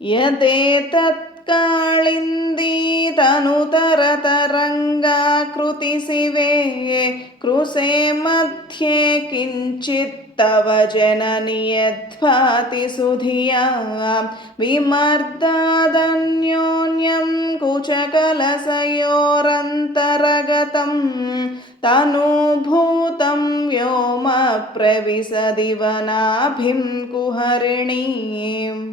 यदेतत्काळिन्दीतनुतरतरङ्गाकृतिशिवे कृशे मध्ये किञ्चित्तव जननि यद्भाति सुधिया विमर्दादन्योन्यं कुचकलसयोरन्तरगतं तनुभूतं व्योम प्रविशदिवनाभिं कुहरिणीम्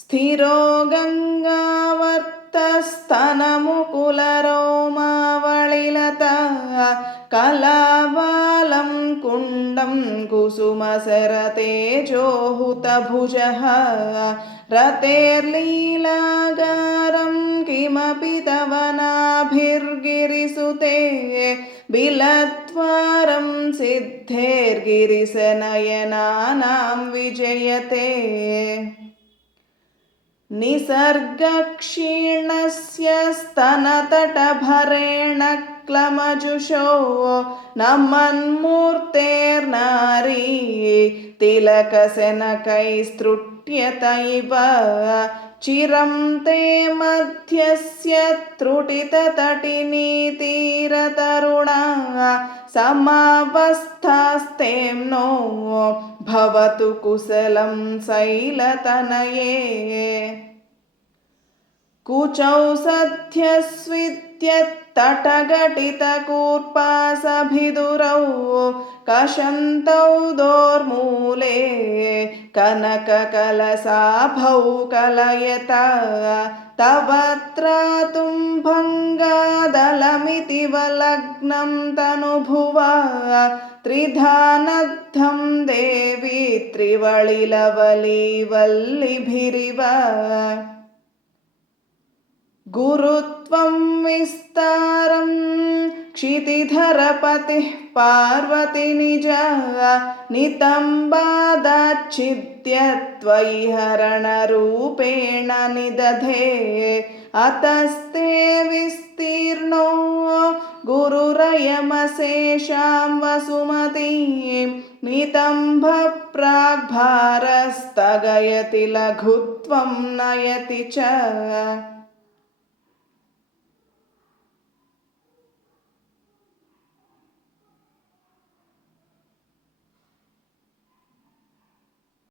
स्थिरो गङ्गावर्तस्तनमुकुलरोमावळिलता कलाबालं कुण्डं कुसुमसरतेजोहुतभुजः रतेर्लीलागारं किमपि तव नाभिर्गिरिसुते बिलद्वारं सिद्धेर्गिरिशनयनानां विजयते निसर्गक्षीणस्य स्तनतटभरेण क्लमजुषो न मन्मूर्तेर्नारी मन्मूर्तेर्नरी इव चिरं ते मध्यस्य त्रुटिततटिनीतीरतरुणा समावस्थास्तें नो भवतु कुशलं शैलतनये कुचौ सध्यस्विद्यत्तटघटितकूर्पासभिदुरौ कषन्तौ दोर्मूले कनककलसाभौ कलयता तव त्रातुं भङ्गादलमिति वलग्नं तनुभुवा त्रिधानद्धं देवी त्रिवळिलवलीवल्लिभिरिव गुरुत्वं विस्तारं क्षितिधरपतिः पार्वतीनिजा नितम्बादाच्छिद्य त्वयि हरणरूपेण निदधे। अतस्ते विस्तीर्णो गुरुरयमशेषां वसुमतीं नितम्भप्राग्भारस्तगयति लघुत्वं नयति च